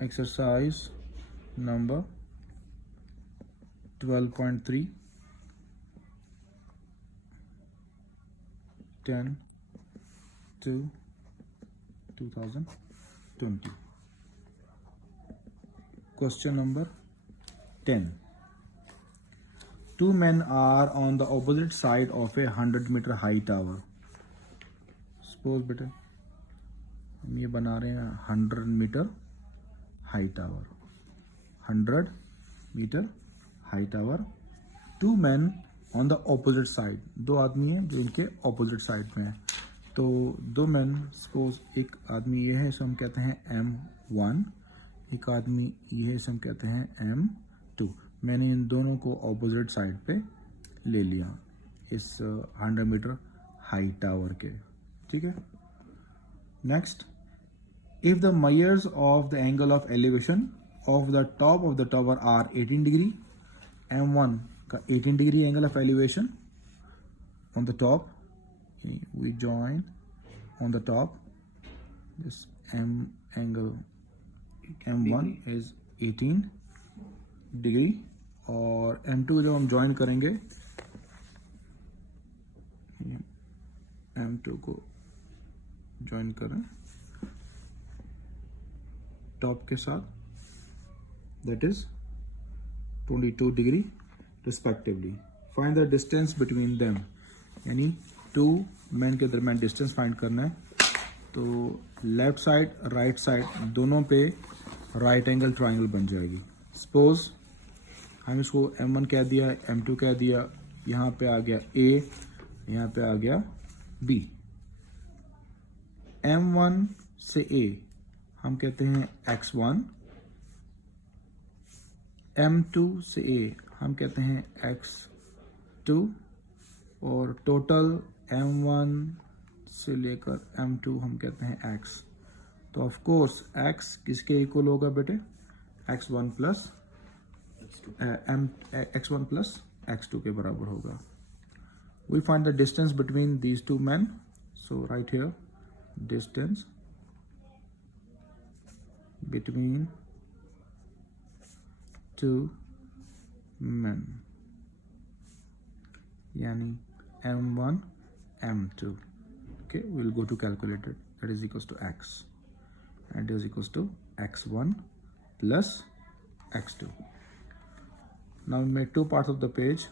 Exercise number 12.3, 10 to 2020. Question number 10. Two men are on the opposite side of a 100-meter high tower. Suppose बेटा हम ये बना रहे हैं 100 meter high tower, 100 meter high tower. Two man on the opposite side, दो आदमी हैं जो इनके ऑपोजिट साइड में हैं. तो दो मैन, सपोज एक आदमी ये है, इसे हम कहते हैं M1, एक आदमी ये है, इसे हम कहते हैं M2. मैंने इन दोनों को ऑपोजिट साइड पे ले लिया इस 100 मीटर हाई टावर के. ठीक है. Next, if the measures of the angle of elevation of the top of the tower are 18 degree, M1 का 18 degree angle of elevation on the top, we join on the top, this angle M1 is 18 degree, और M2 जब हम join करेंगे, M2 को join करें top के साथ, that is 22 degree respectively. Find the distance between them, यानी to man के दरमियान डिस्टेंस फाइंड करना है. तो लेफ्ट साइड राइट साइड दोनों पे राइट एंगल ट्राइंगल बन जाएगी. सपोज हम इसको M1 कह दिया, M2 कह दिया, यहाँ पे आ गया A, यहाँ पे आ गया B. M1 से A हम कहते हैं X1, M2 से A हम कहते हैं X2, और टोटल M1 से लेकर M2 हम कहते हैं X. तो ऑफ कोर्स X किसके इक्वल होगा बेटे? X1 plus X1 plus X2 के बराबर होगा. We find the distance between these two men. So right here, distance between two men, yani M1 M2. Okay, we'll go to calculator. That is equals to X, and it is equals to X1 plus X2. Now we made two parts of the page.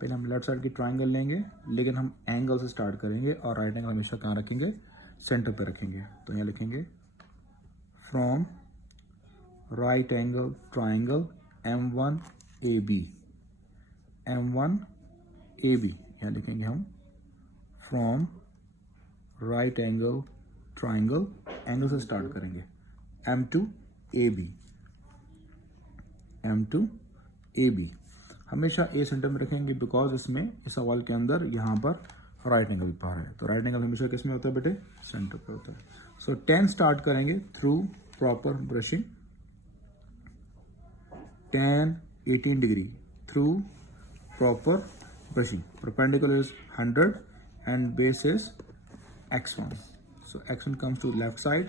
पहले हम left side की triangle लेंगे, लेकिन हम angle से start करेंगे और right angle हमेशा कहाँ रखेंगे? सेंटर पे रखेंगे. तो यहाँ लिखेंगे from right angle triangle M1 AB, M1 AB, यहाँ लिखेंगे हम from right angle triangle, angle से स्टार्ट करेंगे M2 AB, M2 AB. हमेशा ए सेंटर में रखेंगे बिकॉज इसमें इस सवाल के अंदर यहाँ पर राइट एंगल भी पा रहा है. तो राइट एंगल हमेशा किस में होता है बेटे? सेंटर पे होता है. सो 10 स्टार्ट करेंगे through proper brushing. 10 18 degree through proper brushing. Perpendicular is 100 and base is X1. So X1 comes to left side,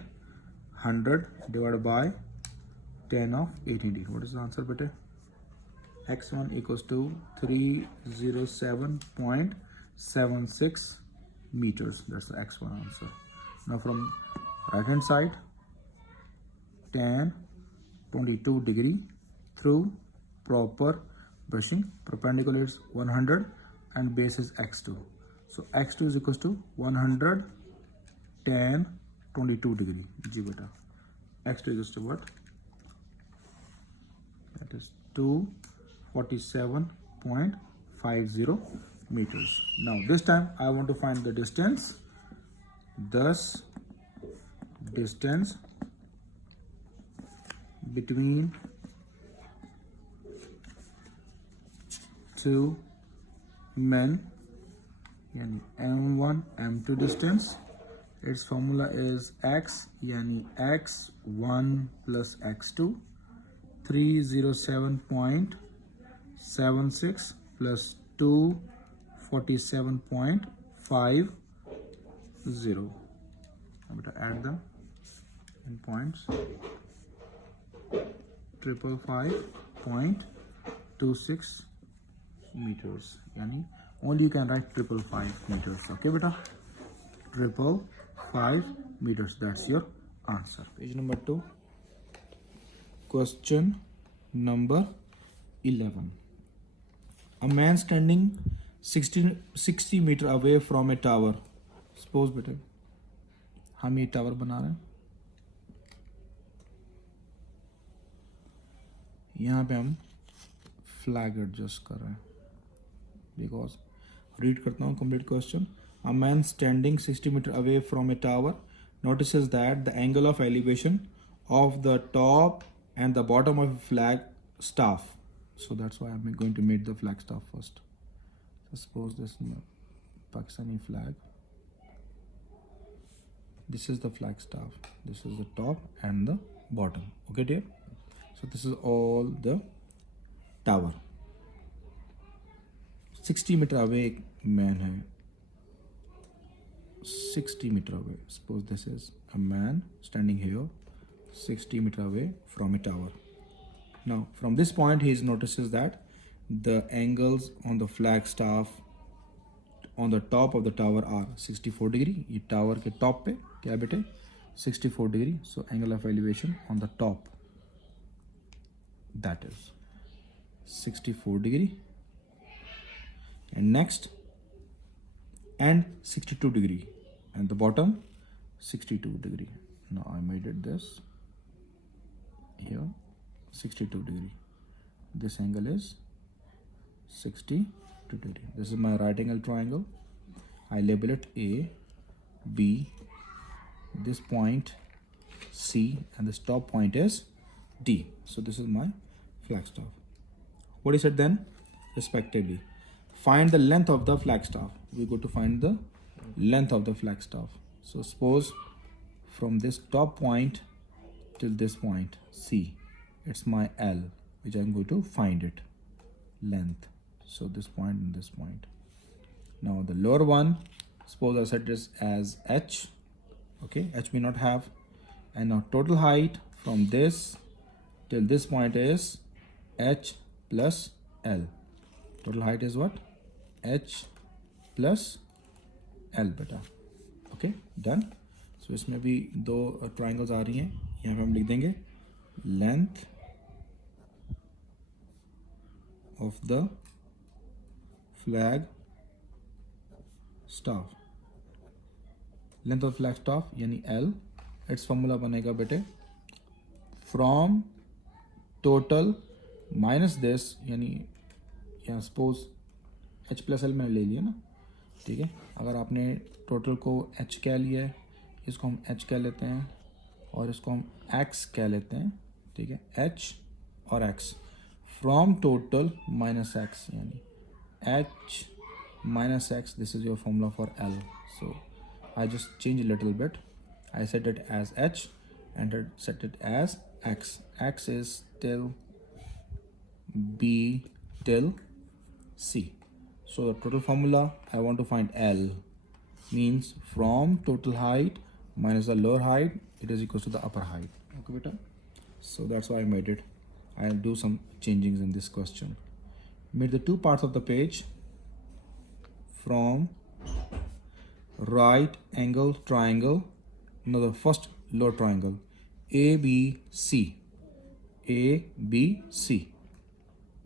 100 divided by 10 of 18 degree. What is the answer बेटे? X1 equals to 307.76 meters. That's the X1 answer. Now from right hand side, 10 22 degree through proper brushing. Perpendicular is 100 and base is X2. So X2 is equals to 100 10 22 degree. जी बेटा, X2 equals to what? That is 247.50 meters. Now this time I want to find the distance. Thus distance between two men, yani M1 M2 distance. Its formula is X, yani X1 plus X2. 307.76 plus 247.50. Now better add them. in points. 555.26 meters. Yani only you can write 555 meters. Okay, beta. 555 meters. That's your answer. Page number 2. Question number 11. A man standing 60 meter away from a tower. Suppose बेटा हम ये tower बना रहे हैं, यहाँ पे हम flag adjust कर रहे हैं बिकॉज रीड करता हूँ complete question. A man standing 60 meter away from a tower notices that the angle of elevation of the top and the bottom of a flag staff. So that's why I'm going to make the flag staff first. So suppose this is Pakistani flag. This is the flag staff. This is the top and the bottom. Okay, dear. So this is all the tower. 60 meter away man hai. 60 meter away. Suppose this is a man standing here 60 meter away from a tower. Now from this point he notices that the angles on the flag staff on the top of the tower are 64 degree. ये tower के top पे क्या बेटे 64 degree. So angle of elevation on the top, that is 64 degree. And next, and 62 degree, and the bottom 62 degree. Now I made it this here 62 degree. This angle is 62 degree. This is my right angle triangle. I label it A, B, this point C, and this top point is D. So this is my flag staff. What is it then? Respectively, find the length of the flag staff. We go to find the length of the flag staff. So suppose from this top point till this point C, it's my L, which I'm going to find it length. So this point and this point. Now the lower one, suppose I set this as H. Okay, H may not have. And now total height from this till this point is H plus L. Total height is what? H plus L beta. Okay, done. So इसमें भी दो triangles आ रही हैं. यहाँ पे हम लिख देंगे length of the flag staff. Length of flag staff यानी L. Its formula बनेगा बेटे from total minus this, यानी यहाँ suppose H plus L मैंने ले लिया ना, ठीक है. अगर आपने टोटल को H कह लिया है, इसको हम H कह लेते हैं और इसको हम X कह लेते हैं, ठीक है. H और X from total minus X, यानी H minus X. This is your formula for L. So I just change a little bit. I set it as H and set it as X. X is till B till C. So the total formula, I want to find L, means from total height minus the lower height, it is equal to the upper height. Okay, beta. So that's why I made it. I'll do some changings in this question. Made the two parts of the page from right angle triangle. Now the first lower triangle ABC. ABC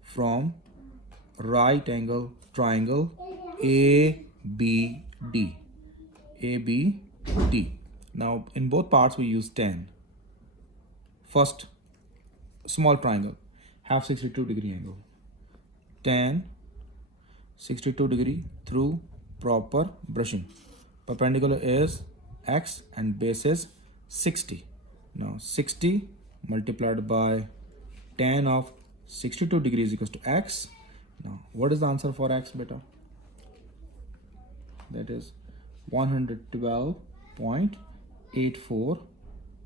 from right angle triangle ABD. ABD. Now in both parts we use 10. First small triangle have 62 degree angle. 10 62 degree through proper brushing. Perpendicular is X and base is 60. Now 60 multiplied by 10 of 62 degrees equals to X. Now what is the answer for X beta? That is 112.84.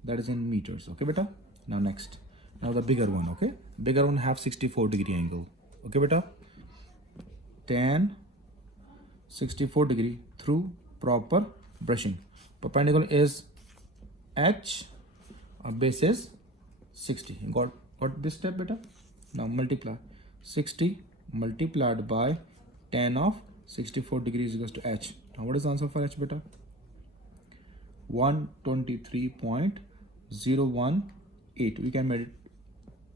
that is in meters. Okay beta. Now next, now the bigger one. Okay, bigger one have 64 degree angle. Okay beta. 10 64 degree through proper brushing. Perpendicular is H base is 60. Got this step beta? Now multiply 60 multiplied by tan of 64 degrees equals to h. Now what is the answer for h beta? 123.018. We can make it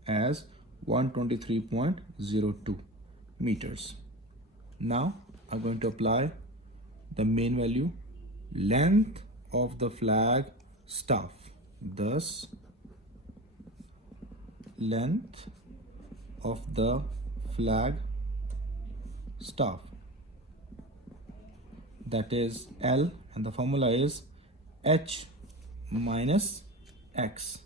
as 123.02 meters. Now I'm going to apply the main value, length of the flag staff. Thus, length of the flag staff, that is L, and the formula is H minus X,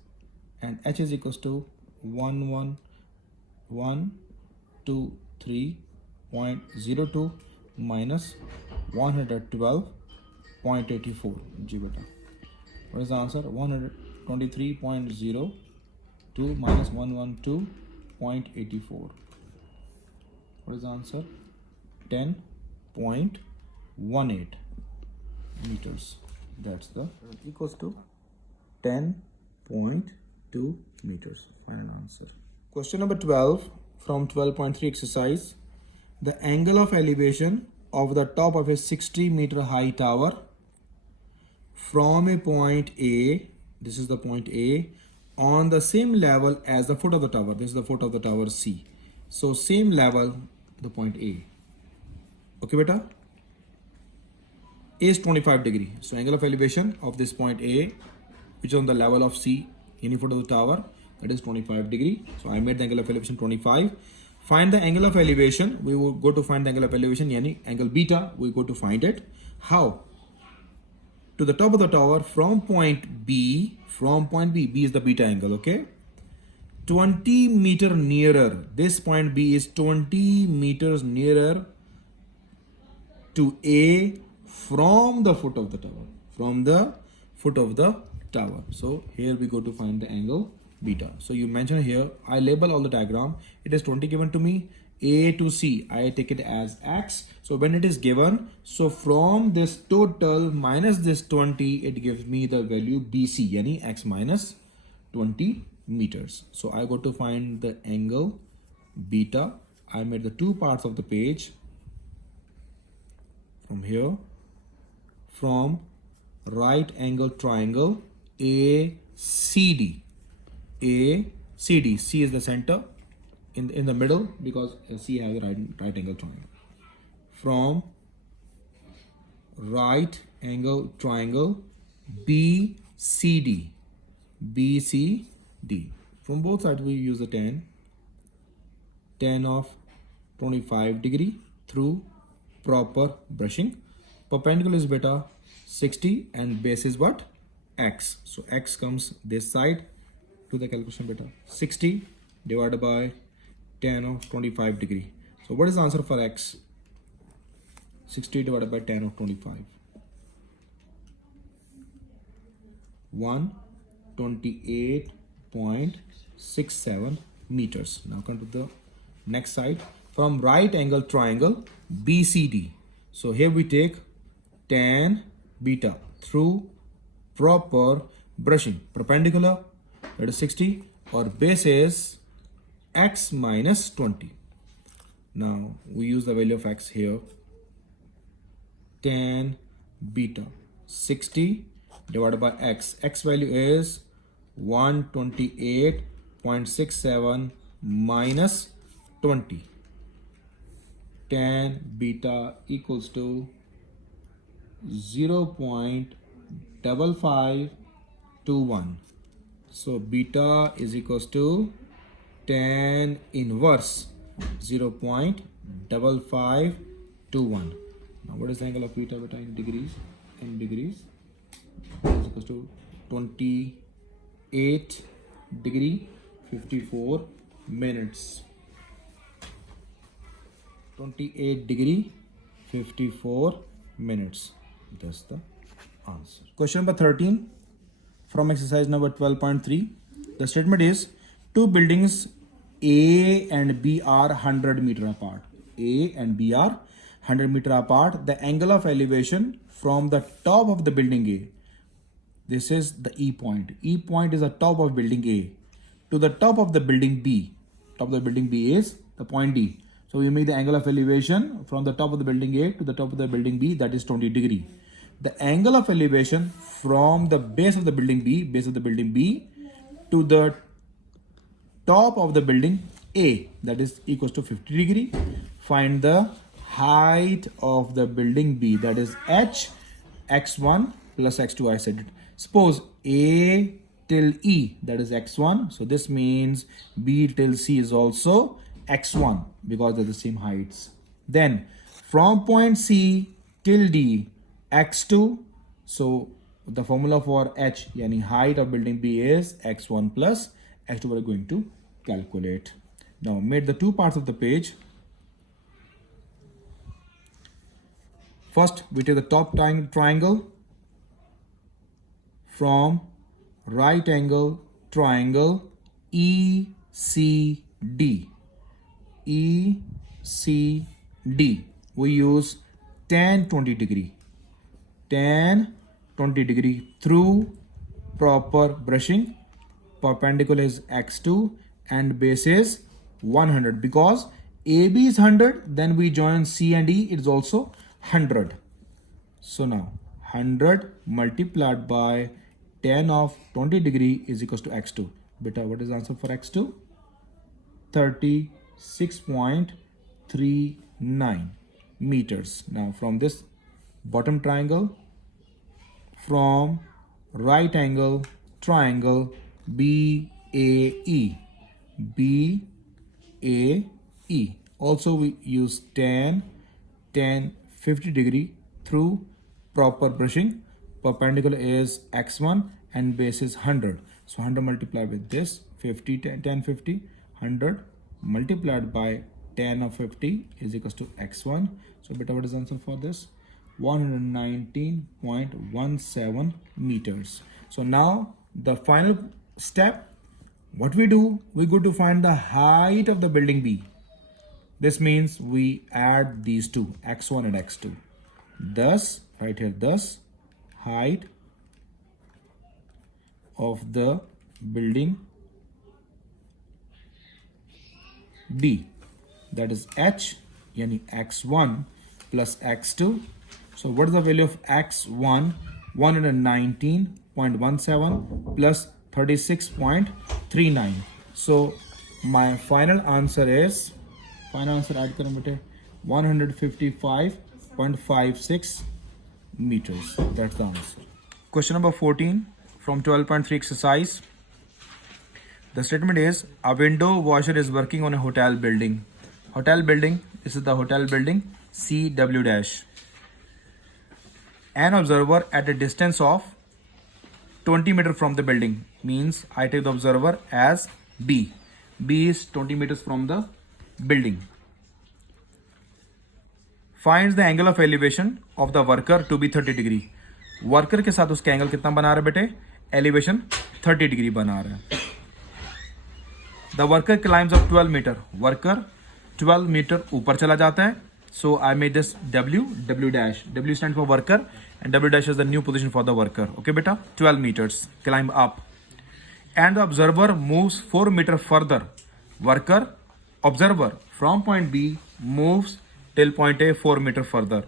and H is equals to 11123.02 minus 112.84 G beta. What is the answer? 123.02 minus 112.84. What is the answer? 10.18 meters. That's the equals to 10.2 meters. Final answer. Question number 12 from 12.3 exercise. The angle of elevation of the top of a 60-meter high tower from a point A, this is the point A, on the same level as the foot of the tower. This is the foot of the tower C. So same level, the point A. Okay beta? A is 25 degree. So angle of elevation of this point A, which is on the level of C, any foot of the tower, that is 25 degree. So I made the angle of elevation 25. Find the angle of elevation. We will go to find the angle of elevation, yani angle beta, we go to find it. How? To the top of the tower from point B, B is the beta angle, okay? 20 meter nearer, this point B is 20 meters nearer to A from the foot of the tower, So here we go to find the angle beta. So you mention here, I label all the diagram. It is 20 given to me. A to C, I take it as X. So when it is given, so from this total minus this 20, it gives me the value BC, yani X minus 20 meters. So I go to find the angle beta. I made the two parts of the page from here, from right angle triangle ACD. C is the center, in the middle, because C has a right angle triangle. From right angle triangle BCD. From both sides we use the tan of 25 degree through proper brushing. Perpendicular is beta 60 and base is what? X. So X comes this side. To the calculation beta. 60 divided by tan of 25 degree. So what is the answer for X? 60 divided by tan of 25. 128.67 meters. Now come to the next side. From right angle triangle BCD. So here we take tan beta through proper brushing. Perpendicular, that is 60, or base is X minus 20. Now we use the value of X here. Tan beta 60 divided by X. X value is 128.67 minus 20. Tan beta equals to 0.5521. So beta is equals to tan inverse 0.5521. Now what is the angle of beta in degrees? In degrees is equals to 28 degree 54 minutes. 28 degree 54 minutes. That's the answer. Question number 13 from exercise number 12.3. The statement is two buildings A and B are 100 meter apart. A and B are 100 meter apart. The angle of elevation from the top of the building A This is the E point. E point is the top of building A. To the top of the building B. Top of the building B is the point D. So we make the angle of elevation from the top of the building A to the top of the building B, that is 20 degree. The angle of elevation from the base of the building B, to the top of the building A, that is equals to 50 degree. Find the height of the building B, that is H, x1 plus x2, I said it. Suppose A till E, that is x1. So this means B till C is also x1 because they're the same heights. Then from point C till D, x2. So the formula for H, yani height of building B, is x1 plus x2. We're going to calculate. Now made the two parts of the page. First we take the top triangle from right angle triangle ECD. ECD. We use tan 20 degree. Tan 20 degree through proper brushing. Perpendicular is x2 and base is 100. Because AB is 100, then we join C and E, it is also 100. So now 100 multiplied by tan of 20 degree is equals to x2. Beta, what is the answer for x2? 36.39 meters. Now from this bottom triangle, from right angle triangle BAE, also we use tan 50 degree through proper brushing. Perpendicular is x1 and base is 100. So 100 multiplied with this 50, tan 50, 100 multiplied by tan of 50 is equals to x1. So beta, what is the answer for this? 119.17 meters. So now the final step, what we do, we go to find the height of the building B. This means we add these two, x1 and x2. Thus, right here, thus height of the building B, that is H, yani x1 plus x2. So what is the value of x1? 119.17 plus 36.39. So my final answer is, add करें बेटे, 155.56 meters. That's the answer. Question number 14 from 12.3 exercise. The statement is, a window washer is working on a hotel building. Hotel building, this is the hotel building CW dash. An observer at a distance of 20 meters from the building, means I take the observer as B. B is 20 meters from the building. Finds the angle of elevation of the worker to be 30 degree. Worker के साथ उसका angle कितना बना रहा है बेटे? Elevation 30 degree बना रहा है. The worker climbs up 12 meter. Worker 12 meter ऊपर चला जाता है. So I made this W dash. W stands for worker and W dash is the new position for the worker. Okay beta, 12 meters climb up. And the observer moves 4 meters further. Observer from point B moves till point A 4 meters further.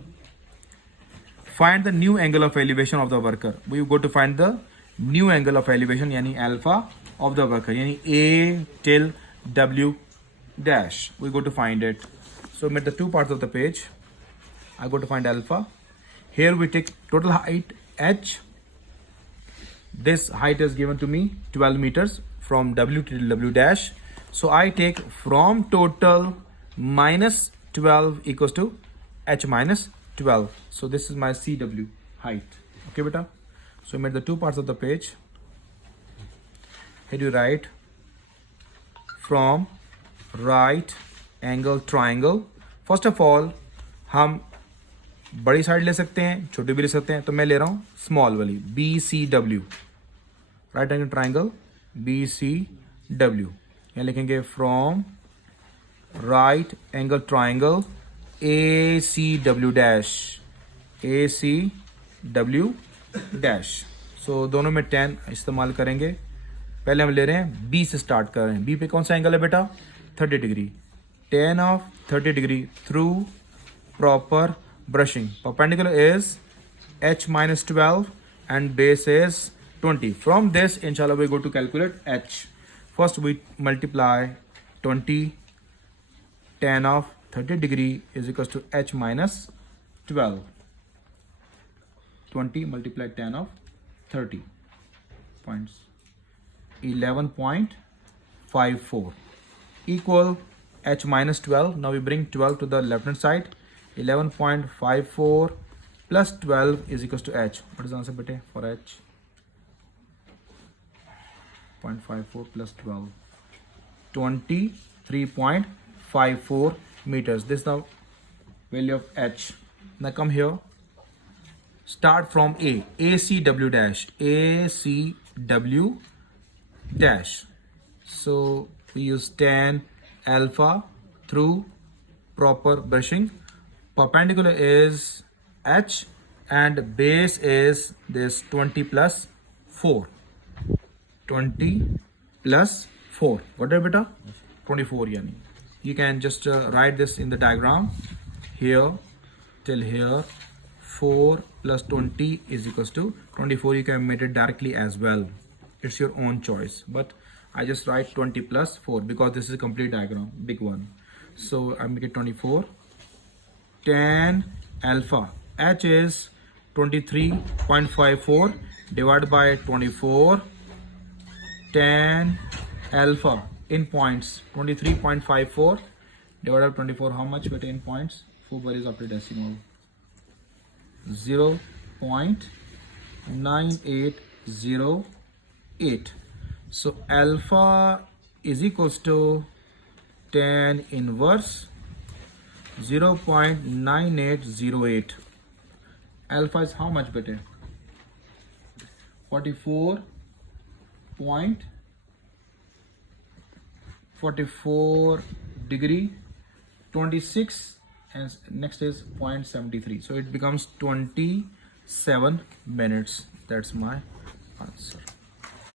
Find the new angle of elevation of the worker. We go to find the new angle of elevation, yani alpha of the worker, yani A till W dash. We go to find it. So made the two parts of the page. I go to find alpha. Here we take total height H. This height is given to me 12 meters from W to W dash. So I take from total minus 12 equals to H minus 12. So this is my CW height. Okay beta. So I made the two parts of the page. Here you write from right angle triangle. First of all हम बड़ी side ले सकते हैं, छोटी भी ले सकते हैं. तो मैं ले रहा हूं स्मॉल वाली BCW, right angle triangle BCW. यहाँ लिखेंगे from right angle triangle ACW dash. So दोनों में 10 इस्तेमाल करेंगे. पहले हम ले रहे हैं बी से स्टार्ट कर रहे हैं. बी पे कौन सा एंगल है बेटा? 30 degree. tan of 30 degree through proper brushing. Perpendicular is h minus 12 and base is 20. From this, inshallah, we go to calculate h. First, we multiply 20. Tan of 30 degree is equals to h minus 12. 20 multiply tan of 30 points. 11.54 equal h minus 12. Now we bring 12 to the left hand side. 11.54 plus 12 is equals to h. What is the answer bete for h? 0.54 plus 12, 23.54 meters. This is the value of h. Now come here. Start from A. ACW dash. ACW dash. So we use tan alpha through proper brushing. Perpendicular is h and base is this 20 plus 4. 20 plus 4. What is beta? 24 yani. You can just write this in the diagram. Here till here 4 plus 20 is equals to 24. You can make it directly as well. It's your own choice. But I just write 20 plus 4 because this is a complete diagram, big one. So I make it 24. Tan alpha, h is 23.54 divided by 24. Tan alpha in points 23.54 divided by 24. How much? But in points, 4 values after decimal. 0.9808. So alpha is equals to tan inverse 0.9808. Alpha is how much better? 44 degree 26 and next is 0.73. So it becomes 27 minutes. That's my answer.